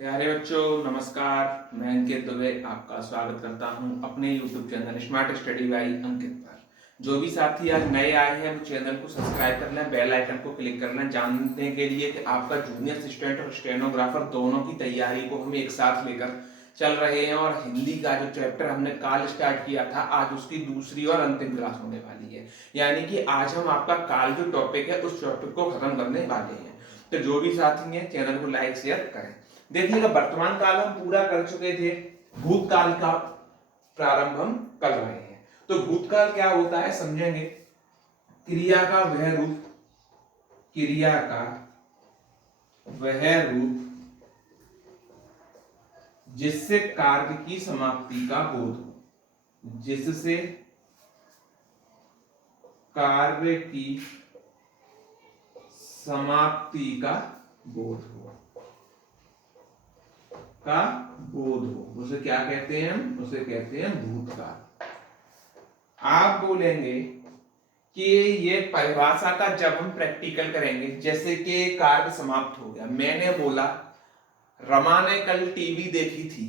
प्यारे बच्चों नमस्कार। मैं अंकित दुबे आपका स्वागत करता हूं अपने YouTube channel smart study by Ankit पर। जो भी साथी आज नए आए हैं वो चैनल को सब्सक्राइब कर लें, बेल आइकन को क्लिक कर लें जानने के लिए कि आपका जूनियर असिस्टेंट और स्टेनोग्राफर दोनों की तैयारी को हम एक साथ लेकर चल रहे हैं। और हिंदी का जो चैप्टर हमने काल स्टार्ट किया था, आज उसकी दूसरी और अंतिम क्लास होने वाली है। यानी कि आज हम आपका काल जो टॉपिक है उस टॉपिक को खत्म करने वाले हैं। तो जो भी साथी हैं चैनल को लाइक शेयर करें। देखिएगा, वर्तमान काल हम पूरा कर चुके थे, भूतकाल का प्रारंभ हम कर रहे हैं। तो भूतकाल क्या होता है समझेंगे। क्रिया का वह रूप, क्रिया का वह रूप जिससे कार्य की समाप्ति का बोध हो, जिससे कार्य की समाप्ति का बोध हो, उसे क्या कहते हैं हम? उसे कहते हैं भूतकाल। आप बोलेंगे कि ये परिभाषा का जब हम प्रैक्टिकल करेंगे, जैसे कि कार्य समाप्त हो गया, मैंने बोला रमा ने कल टीवी देखी थी,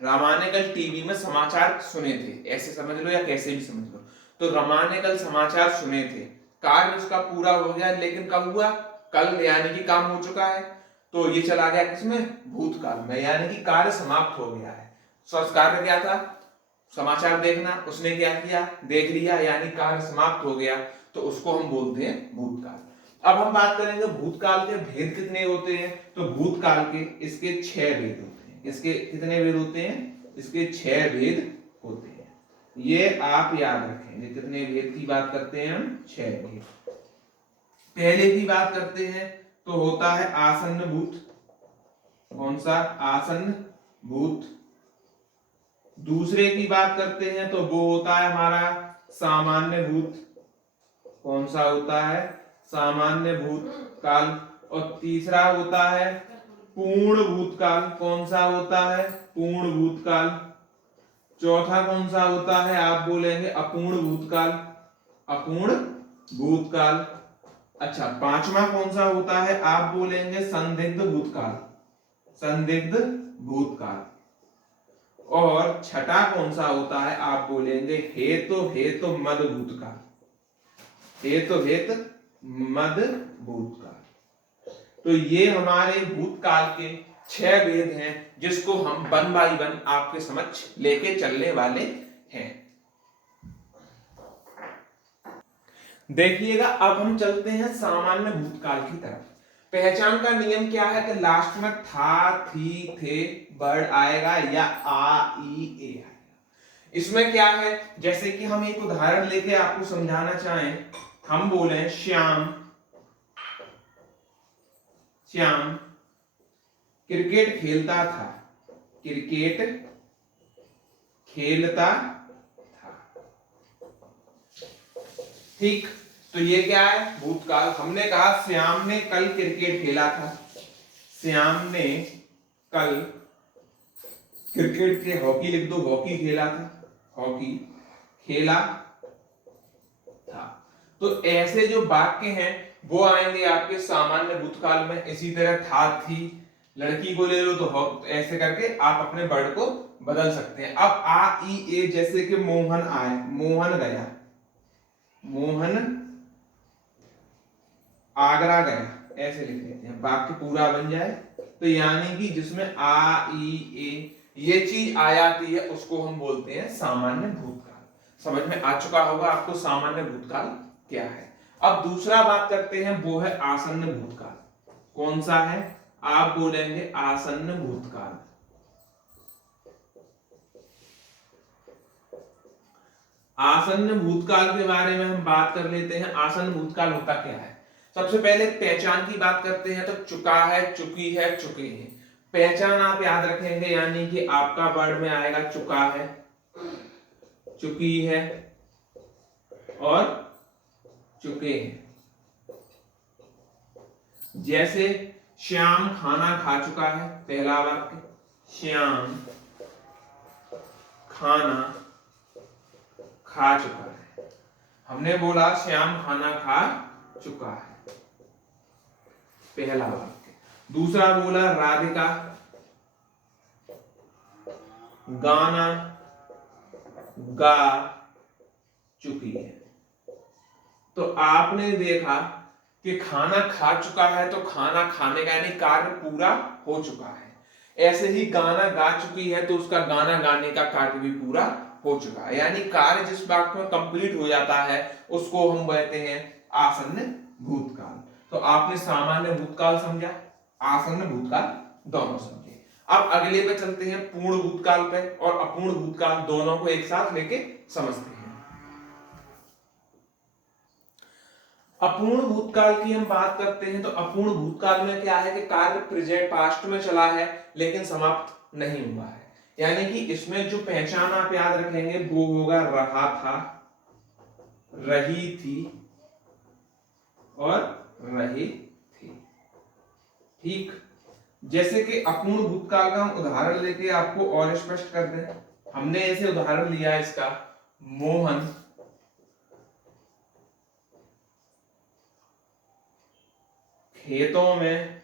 रमा ने कल टीवी में समाचार सुने थे, ऐसे समझ लो या कैसे भी समझ लो। तो रमा ने कल समाचार सुने थे, कार्य उसका पूरा हो गया, लेकिन कब हुआ? कल, यानी कि काम हो चुका है। तो ये चला गया किसमें? भूतकाल में, यानी कि कार्य समाप्त हो गया है। स्वस्थ कार्य क्या था? समाचार देखना। उसने क्या किया? देख लिया, यानी कार्य समाप्त हो गया, तो उसको हम बोलते हैं भूतकाल। अब हम बात करेंगे भूतकाल के भेद कितने होते हैं। तो भूतकाल के इसके 6 भेद होते हैं। इसके कितने भेद होते हैं? इसके 6 भेद होते हैं। ये आप याद रखेंगे। कितने भेद की बात करते हैं हम? 6 भेद। पहले की बात करते हैं तो होता है आसन्न भूत। कौन सा? आसन्न भूत। दूसरे की बात करते हैं तो वो होता है हमारा सामान्य भूत। कौन सा होता है? सामान्य भूतकाल। और तीसरा होता है पूर्ण भूतकाल। कौन सा होता है? पूर्ण भूतकाल। चौथा कौन सा होता है? आप बोलेंगे अपूर्ण भूतकाल। अपूर्ण भूतकाल। अच्छा, पांचवा कौन सा होता है? आप बोलेंगे संदिग्ध भूतकाल। संदिग्ध भूतकाल। और छठा कौन सा होता है? आप बोलेंगे हेतु मद भूतकाल। हेतु मद भूतकाल। तो ये हमारे भूतकाल के 6 भेद हैं, जिसको हम 1 बाय 1 आपके समक्ष लेके चलने वाले हैं। देखिएगा, अब हम चलते हैं सामान्य भूतकाल की तरफ। पहचान का नियम क्या है कि लास्ट में था, थी, थे वर्ड आएगा या आ, ई, ए आएगा। इसमें क्या है, जैसे कि हम एक उदाहरण लेके आपको समझाना चाहें, हम बोले श्याम क्रिकेट खेलता था। क्रिकेट खेलता था। ठीक, तो ये क्या है? भूतकाल। हमने कहा श्याम ने कल क्रिकेट खेला था। श्याम ने कल क्रिकेट के हॉकी लिख दो, हॉकी खेला था। हॉकी खेला था। तो ऐसे जो वाक्य हैं वो आएंगे आपके सामान्य भूतकाल में। इसी तरह था, थी, लड़की को ले लो तो ऐसे करके आप अपने वर्ड को बदल सकते हैं। अब आ, ई, ए, जैसे कि मोहन आए, मोहन गया, मोहन आगरा गया, ऐसे लिख लेते हैं, वाक्य पूरा बन जाए। तो यानी कि जिसमें आ, ई, ए ये चीज आ जाती है उसको हम बोलते हैं सामान्य भूतकाल। समझ में आ चुका होगा आपको सामान्य भूतकाल क्या है। अब दूसरा बात करते हैं, वो है आसन्न भूतकाल। कौन सा है? आप बोलेंगे आसन्न भूतकाल। आसन्न भूतकाल के बारे में हम बात कर लेते हैं। आसन्न भूतकाल होता क्या है? सबसे पहले पहचान की बात करते हैं तो चुका है, चुकी है, चुके हैं। पहचान आप याद रखेंगे, यानी कि आपका वर्ड में आएगा चुका है, चुकी है और चुके हैं। जैसे श्याम खाना खा चुका है, पहला वाक्य, श्याम खाना खा चुका है। हमने बोला श्याम खाना खा चुका है, पहला वाक्य। दूसरा बोला राधिका गाना गा चुकी है। तो आपने देखा कि खाना खा चुका है, तो खाना खाने का यानी कार्य पूरा हो चुका है। ऐसे ही गाना गा चुकी है, तो उसका गाना गाने का कार्य भी पूरा हो चुका है। यानी कार्य जिस वाक्य में कंप्लीट हो जाता है उसको हम कहते हैं आसन्न भूतकाल। तो आपने सामान्य भूतकाल समझा, आसन्न भूतकाल दोनों समझे। अब अगले पे चलते हैं पूर्ण भूतकाल पे और अपूर्ण भूतकाल, दोनों को एक साथ लेके समझते हैं। अपूर्ण भूतकाल की हम बात करते हैं तो अपूर्ण भूतकाल में क्या है कि कार्य प्रेजेंट पास्ट में चला है लेकिन समाप्त नहीं हुआ है। यानी कि इसमें जो पहचान आप याद रखेंगे वो होगा रहा था, रही थी और रहे थे। ठीक, जैसे कि अपूर्ण भूतकाल का हम उदाहरण लेके आपको और स्पष्ट कर दें। हमने ऐसे उदाहरण लिया इसका, मोहन खेतों में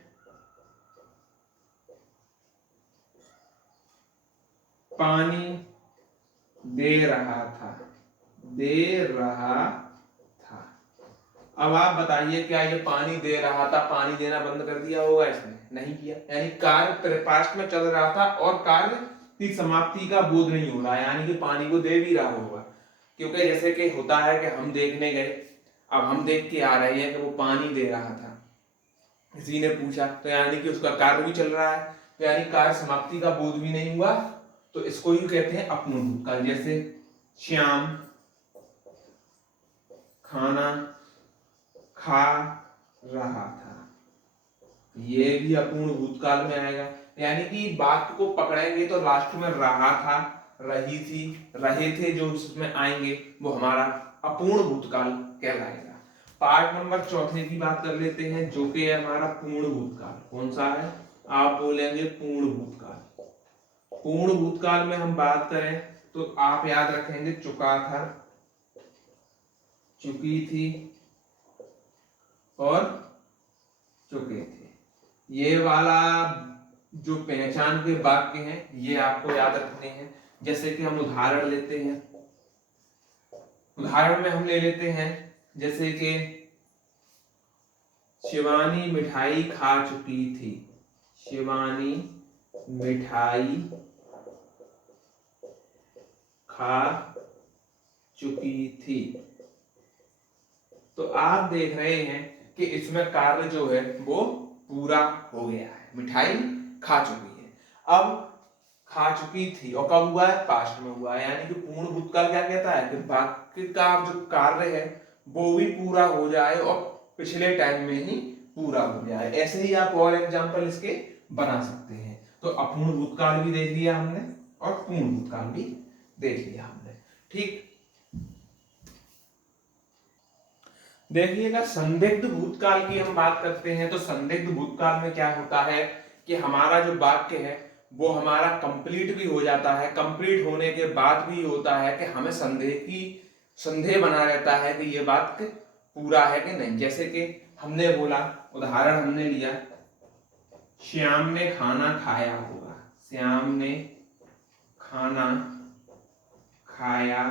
पानी दे रहा था, दे रहा था। अब आप बताइए क्या ये पानी दे रहा था पानी देना बंद कर दिया होगा इसने? नहीं किया। यानी कार्य पास्ट में चल रहा था और कार्य की समाप्ति का बोध नहीं हो रहा, यानी कि पानी को दे भी रहा होगा। क्योंकि जैसे कि होता है कि हम देखने गए, अब हम देख के आ रहे हैं कि वो पानी दे रहा था, किसी ने पूछा, तो यानी कि उसका कार्य भी चल रहा है, तो यानी कार्य समाप्ति का बोध भी नहीं हुआ। तो इसको ही कहते हैं अपूर्ण भूतकाल। जैसे श्याम खाना खा रहा था, ये भी अपूर्ण भूतकाल में आएगा। यानी कि वाक्य को पकड़ेंगे तो लास्ट में रहा था, रही थी, रहे थे जो उसमें आएंगे वो हमारा अपूर्ण भूतकाल कहलाएगा। पार्ट नंबर चौथे की बात कर लेते हैं जो कि हमारा पूर्ण भूतकाल। कौन सा है? आप बोलेंगे पूर्ण भूतकाल। पूर्ण भूतकाल में हम बात करें तो आप याद रखेंगे चुका था, चुकी थी और चुके थे। ये वाला जो पहचान के वाक्य हैं ये आपको याद रखने हैं। जैसे कि हम उदाहरण लेते हैं, उदाहरण में हम ले लेते हैं जैसे कि शिवानी मिठाई खा चुकी थी, शिवानी मिठाई खा चुकी थी। तो आप देख रहे हैं कि इसमें कार्य जो है वो पूरा हो गया है, मिठाई खा चुकी है। अब खा चुकी थी और कब हुआ है? पास्ट में हुआ है। यानी कि पूर्ण भूतकाल क्या कहता है कि वाक्य का जो कार्य है वो भी पूरा हो जाए और पिछले टाइम में ही पूरा हो जाए। ऐसे ही आप और एग्जांपल इसके बना सकते हैं। तो अपूर्ण भूतकाल भी देख लिया हमने और पूर्ण भूतकाल भी देख लिया हमने। ठीक, देखिएगा संदिग्ध भूतकाल की हम बात करते हैं तो संदिग्ध भूतकाल में क्या होता है कि हमारा जो वाक्य है वो हमारा कंप्लीट भी हो जाता है, कंप्लीट होने के बाद भी होता है कि हमें संदेह बना रहता है कि ये वाक्य पूरा है कि नहीं। जैसे कि हमने बोला, उदाहरण हमने लिया, श्याम ने खाना खाया होगा, श्याम ने खाना खाया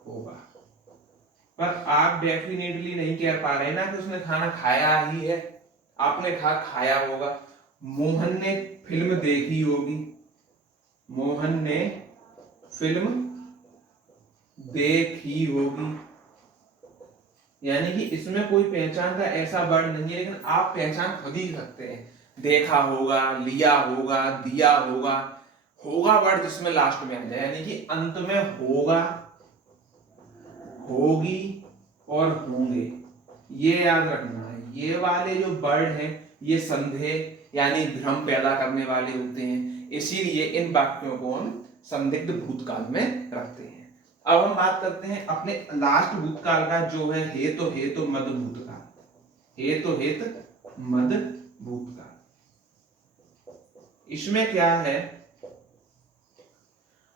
होगा। पर आप डेफिनेटली नहीं कह पा रहे ना कि उसने खाना खाया ही है, आपने खाया होगा। मोहन ने फिल्म देखी होगी, मोहन ने फिल्म देखी होगी। यानी कि इसमें कोई पहचान का ऐसा वर्ड नहीं है, लेकिन आप पहचान खुद ही सकते हैं। देखा होगा, लिया होगा, दिया होगा, होगा वर्ड जिसमें लास्ट में आ जाए, यानी कि अंत में होगा, होगी और होंगे, ये याद रखना है। ये वाले जो वर्ड हैं ये संदेह यानी भ्रम पैदा करने वाले होते हैं, इसीलिए इन वाक्यों को हम संदिग्ध भूतकाल में रखते हैं। अब हम बात करते हैं अपने लास्ट भूतकाल का जो है हेतु मद भूतकाल। हेतु मद भूतकाल, इसमें क्या है,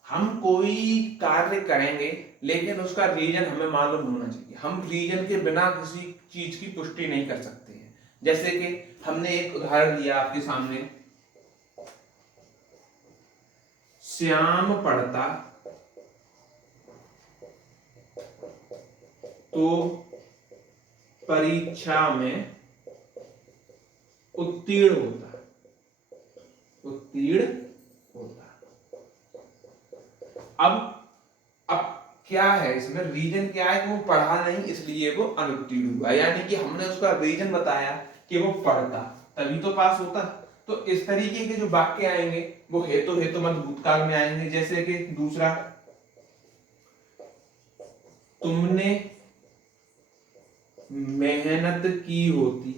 हम कोई कार्य करेंगे लेकिन उसका रीजन हमें मालूम होना चाहिए। हम रीजन के बिना किसी चीज की पुष्टि नहीं कर सकते हैं। जैसे कि हमने एक उदाहरण दिया आपके सामने, श्याम पढ़ता तो परीक्षा में उत्तीर्ण होता, उत्तीर्ण होता। अब क्या है इसमें रीजन क्या है कि वो पढ़ा नहीं इसलिए वो अनुत्तीर्ण हुआ, यानी कि हमने उसका रीजन बताया कि वो पढ़ता तभी तो पास होता। तो इस तरीके के जो वाक्य आएंगे वो हेतु मत भूतकाल में आएंगे। जैसे कि दूसरा, तुमने मेहनत की होती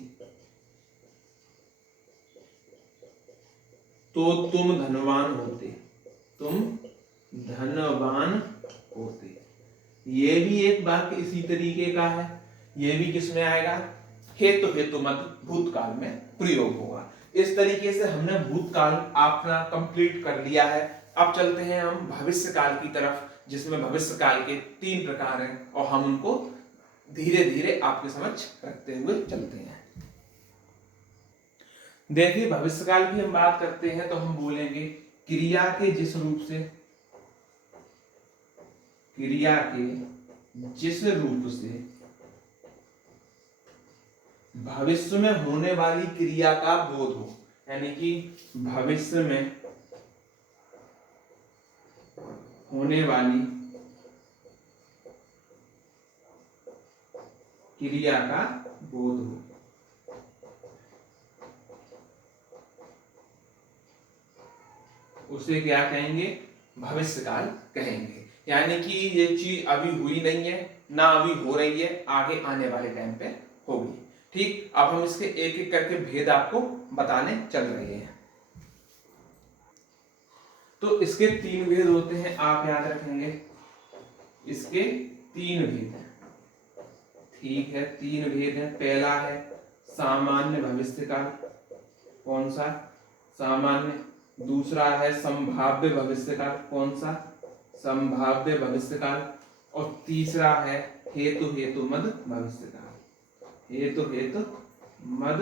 तो तुम धनवान होते, तुम धनवान होते। ये भी एक वाक्य इसी तरीके का है। ये भी किसमें आएगा, हेतु मत भूतकाल में प्रयोग होगा। इस तरीके से हमने भूतकाल अपना कंप्लीट कर लिया है। अब चलते हैं हम भविष्य काल की तरफ, जिसमें भविष्य काल के 3 प्रकार हैं और हम उनको धीरे धीरे आपके समझ रखते हुए चलते हैं। देखिए भविष्य काल की हम बात करते हैं तो हम बोलेंगे क्रिया के जिस रूप से, क्रिया के जिस रूप से भविष्य में होने वाली क्रिया का बोध हो, यानी कि भविष्य में होने वाली क्रिया का बोध हो, उसे क्या कहेंगे, भविष्य काल कहेंगे। यानी कि ये चीज अभी हुई नहीं है ना अभी हो रही है, आगे आने वाले टाइम पे होगी। ठीक, अब हम इसके एक एक करके भेद आपको बताने चल रहे हैं। तो इसके 3 भेद होते हैं, आप याद रखेंगे इसके 3 भेद हैं। ठीक है, 3 भेद हैं। पहला है सामान्य भविष्य काल, कौन सा, सामान्य। दूसरा है संभाव्य भविष्य काल, कौन सा, संभाव्य भविष्य काल। और तीसरा है हेतु मद भविष्य काल, हेतु मद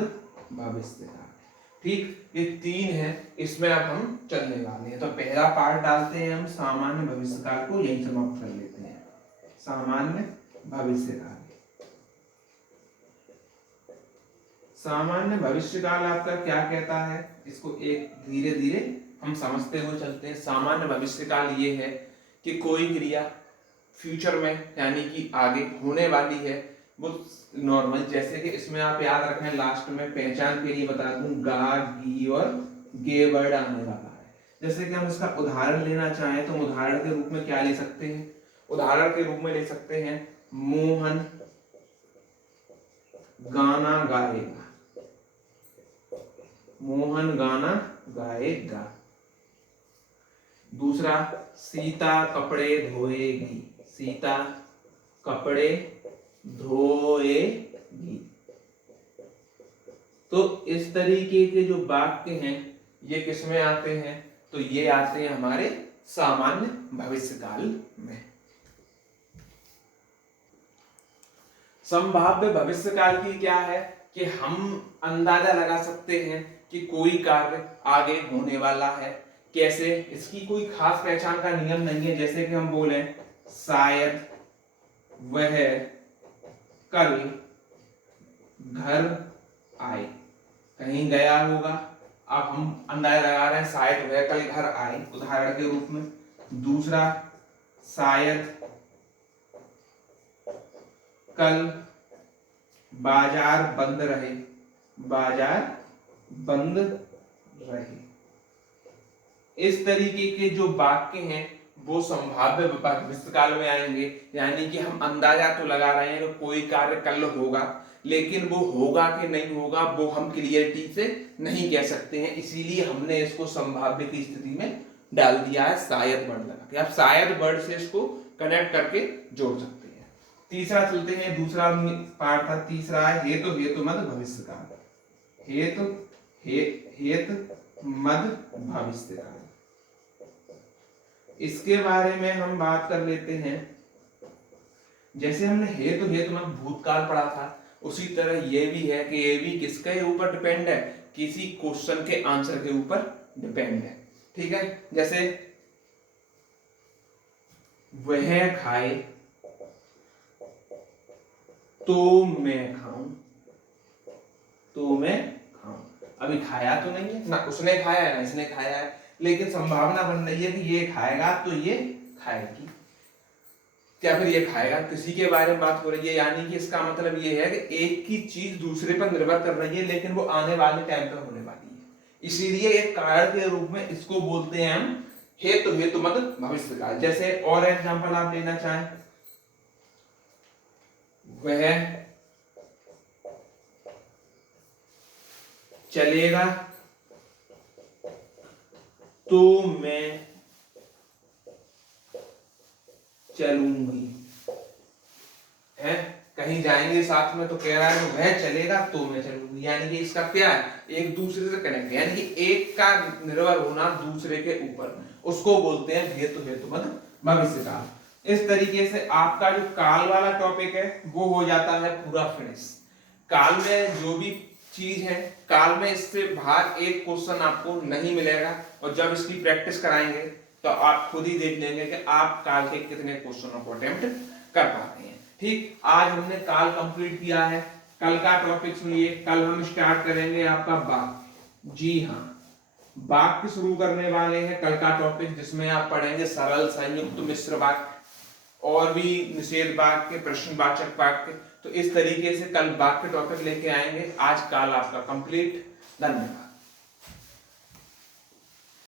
भविष्य काल। ठीक, ये 3 है, इसमें अब हम चलने वाले हैं। तो पहला पार्ट डालते हैं हम सामान्य भविष्य काल को, यही समाप्त कर लेते हैं। सामान्य भविष्य काल, सामान्य भविष्य काल आपका क्या कहता है, इसको एक धीरे धीरे हम समझते हुए चलते हैं। सामान्य भविष्य काल ये है कि कोई क्रिया फ्यूचर में यानी कि आगे होने वाली है वो नॉर्मल, जैसे कि इसमें आप याद रखें लास्ट में पहचान के लिए बता दूं गा, गी और गे वर्ड आने वाला है। जैसे कि हम इसका उदाहरण लेना चाहें तो उदाहरण के रूप में क्या ले सकते हैं, उदाहरण के रूप में ले सकते हैं मोहन गाना गाएगा, मोहन गाना गाएगा। दूसरा, सीता कपड़े धोएगी, सीता कपड़े धोएगी। तो इस तरीके के जो वाक्य हैं ये किसमें आते हैं, तो ये आते हैं हमारे सामान्य भविष्य काल में। संभाव्य भविष्य काल की क्या है कि हम अंदाजा लगा सकते हैं कि कोई कार्य आगे होने वाला है। कैसे, इसकी कोई खास पहचान का नियम नहीं है। जैसे कि हम बोले शायद वह कल घर आए, कहीं गया होगा। अब हम अंदाजा लगा रहे हैं शायद वह कल घर आए, उदाहरण के रूप में। दूसरा, शायद कल बाजार बंद रहे, बाजार बंद रहे। इस तरीके के जो वाक्य हैं वो संभाव्य भविष्य काल में आएंगे। यानी कि हम अंदाजा तो लगा रहे हैं कि कोई कार्य कल होगा, लेकिन वो होगा कि नहीं होगा वो हम क्लियरिटी से नहीं कह सकते हैं, इसीलिए हमने इसको संभाव्य की स्थिति में डाल दिया है शायद वर्ड लगा के। आप शायद वर्ड से इसको कनेक्ट करके जोड़ सकते हैं। तीसरा चलते हैं, दूसरा पार्ट था, तीसरा है हेतु मद भविष्य काल, हेतु मद भविष्य काल। इसके बारे में हम बात कर लेते हैं। जैसे हमने हेतु मद भूतकाल पढ़ा था, उसी तरह ये भी है कि ये भी किसके ऊपर डिपेंड है, किसी क्वेश्चन के आंसर के ऊपर डिपेंड है। ठीक है, जैसे वह खाए तो मैं खाऊं, तो मैं खाऊं। अभी खाया तो नहीं है ना, उसने खाया है ना इसने खाया है, लेकिन संभावना बन रही है कि ये खाएगा तो ये खाएगी, या फिर ये खाएगा, किसी के बारे में बात हो रही है। यानी कि इसका मतलब ये है कि एक की चीज दूसरे पर निर्भर कर रही है, लेकिन वो आने वाले टाइम पर होने वाली है, इसीलिए एक कारण के रूप में इसको बोलते हैं हम हेतु मत भविष्य काल। जैसे और एग्जांपल आप लेना चाहें, वह चलेगा तो मैं चलूंगी, है कहीं जाएंगे साथ में तो कह रहा है वह चलेगा तो मैं चलूंगी, यानी कि इसका क्या है, एक दूसरे से कनेक्ट है, यानी कि एक का निर्भर होना दूसरे के ऊपर, उसको बोलते हैं हेतु मतलब भविष्य काल। इस तरीके से आपका जो काल वाला टॉपिक है वो हो जाता है पूरा फिनिश। काल में जो भी चीज है, काल में इससे बाहर एक क्वेश्चन आपको नहीं मिलेगा, और जब इसकी प्रैक्टिस कराएंगे तो आप खुद ही देख लेंगे कि आप काल के कितने क्वेश्चनों को अटेम्प्ट कर पाते हैं। ठीक, आज हमने काल कंप्लीट किया है। कल का टॉपिक सुनिए, कल हम स्टार्ट करेंगे आपका वाक्य। जी हाँ, वाक्य शुरू करने वाले हैं कल का टॉपिक, जिसमें आप पढ़ेंगे सरल, संयुक्त, मिश्र वाक्य और भी निषेध वाक्य, प्रश्नवाचक वाक्य। तो इस तरीके से कल वाक्य टॉपिक लेके आएंगे। आज काल आपका कंप्लीट। धन्यवाद।